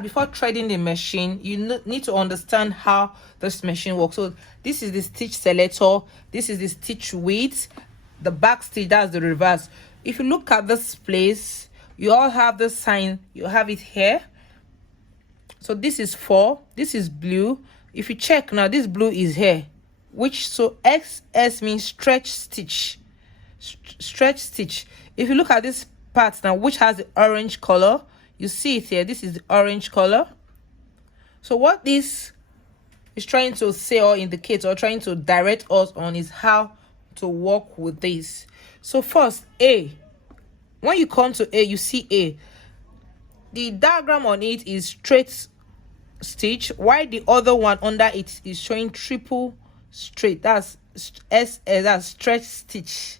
before threading the machine, you need to understand how this machine works. So this is the stitch selector, this is the stitch width, the back stitch, that's the reverse. If you look at this place, you all have the sign, you have it here. So this is 4, this is blue. If you check now, this blue is here, which, so XS means stretch stitch. Stretch stitch. If you look at this part now, which has the orange color, you see it here, this is the orange color. So what this is trying to say or indicate or trying to direct us on is how to work with this. So first, A. When you come to A, you see A. The diagram on it is straight stitch, while the other one under it is showing triple straight. That's that's stretch stitch.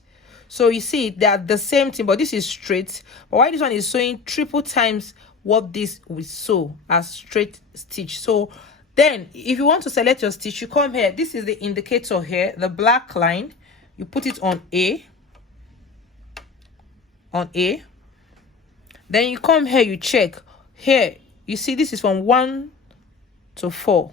So you see they are the same thing, but this is straight, but why this one is showing triple times what this we sew as straight stitch. So then if you want to select your stitch, you come here, this is the indicator here, the black line, you put it on A, then you come here, you check here, you see this is from 1 to 4.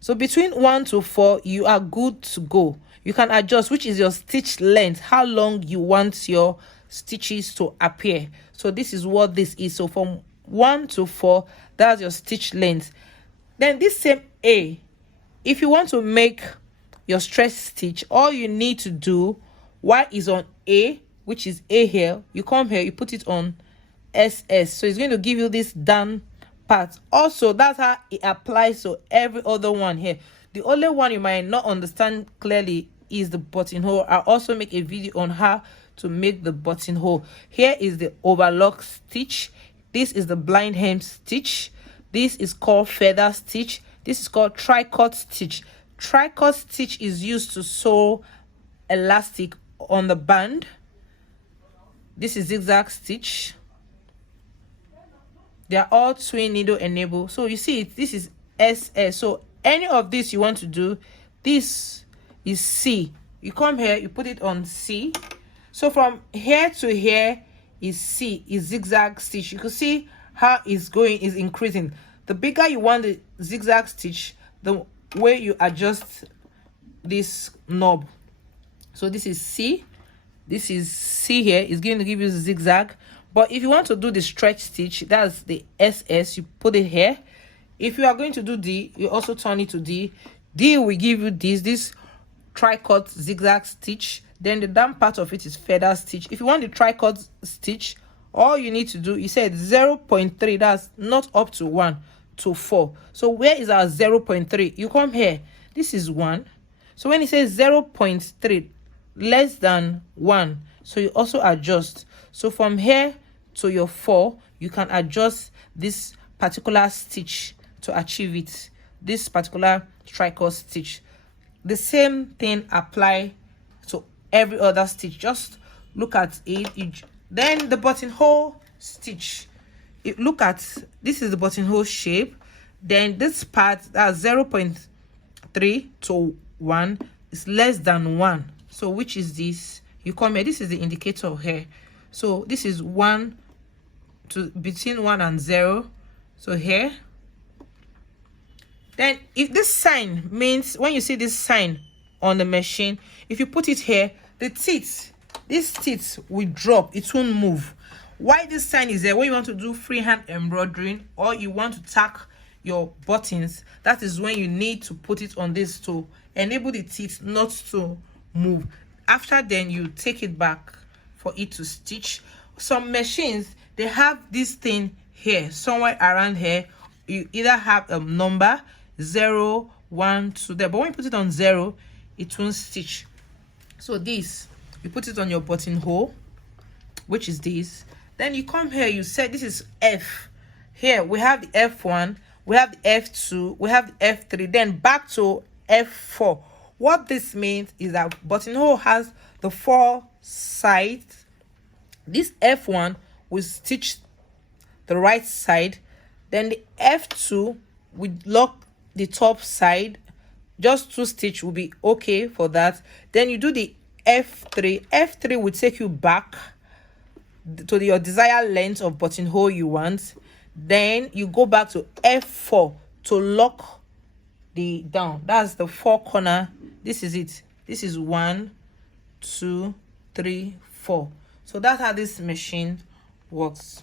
So between 1 to 4 you are good to go. You can adjust which is your stitch length, how long you want your stitches to appear. So this is what this is. So from 1 to 4, that's your stitch length. Then this same A, if you want to make your stretch stitch, all you need to do, Y is on A, which is A here, you come here, you put it on SS. So it's going to give you this down part. Also, that's how it applies to every other one here. The only one you might not understand clearly is the buttonhole. I'll also make a video on how to make the buttonhole. Here is the overlock stitch. This is the blind hem stitch. This is called feather stitch. This is called tricot stitch. Tricot stitch is used to sew elastic on the band. This is zigzag stitch. They are all twin needle enabled. So you see it, this is SS. So any of this you want to do, this is C. You come here, you put it on C. So from here to here is C, is zigzag stitch. You can see how it's going, is increasing. The bigger you want the zigzag stitch, the way you adjust this knob. So this is C, this is C here, is going to give you zigzag. But if you want to do the stretch stitch, that's the SS, you put it here. If you are going to do D, you also turn it to D. D will give you this tricot zigzag stitch. Then the down part of it is feather stitch. If you want the tricot stitch, all you need to do, you said 0.3, that's not up to 1 to 4. So where is our 0.3? You come here, this is 1. So when it says 0.3 less than 1, so you also adjust. So from here to your 4, you can adjust this particular stitch to achieve it, this particular tricot stitch. The same thing apply to every other stitch. Just look at it. Then the buttonhole stitch, look at, this is the buttonhole shape. Then this part, that's 0.3 to 1, is less than 1. So which is this? You come here, this is the indicator here. So this is 1 to between 1 and 0. So here. Then if this sign means, when you see this sign on the machine, if you put it here, the teeth, these teeth will drop, it won't move. Why this sign is there? When you want to do freehand embroidering or you want to tack your buttons, that is when you need to put it on this to enable the teeth not to move. After then, you take it back for it to stitch. Some machines, they have this thing here, somewhere around here. You either have a number 0, 1, 2 there, but when you put it on 0, it won't stitch. So this, you put it on your buttonhole, which is this. Then you come here, you say this is F. Here we have the F1, we have the F2, we have the F3, then back to F4. What this means is that buttonhole has the 4 sides. This F1 will stitch the right side, then the F2 will lock the top side. Just 2 stitch will be okay for that. Then you do the F3. F3 will take you back to your desired length of buttonhole you want. then you go back to F4 to lock the down. That's the 4 corner. This is it. This is 1, 2, 3, 4. So that's how this machine works.